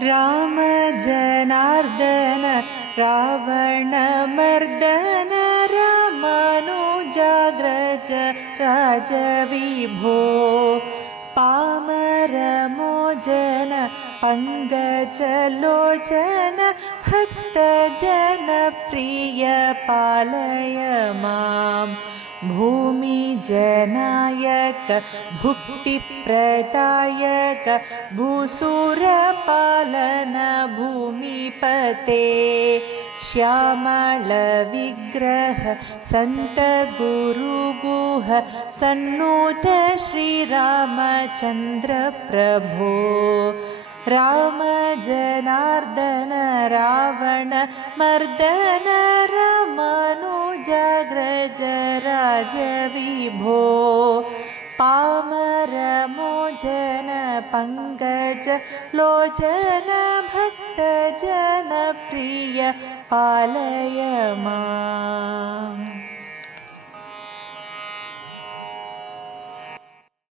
राम जनार्दन रावणमर्दन रामानुजाग्रज राजविभो पामरमोचन पङ्कजलोचन भक्तजनप्रिय पालय माम् भूमिजनायक भुक्तिप्रदायक भूसुरपालन भूमिपते श्यामलविग्रह सन्त गुरुगुह सन्नुत श्रीरामचन्द्र प्रभो राम जनार्दन रावण मर्दन रामानुजाग्रज राजविभो पामरमोचन पङ्कज लोचन भक्तजनप्रिय पालय माम्।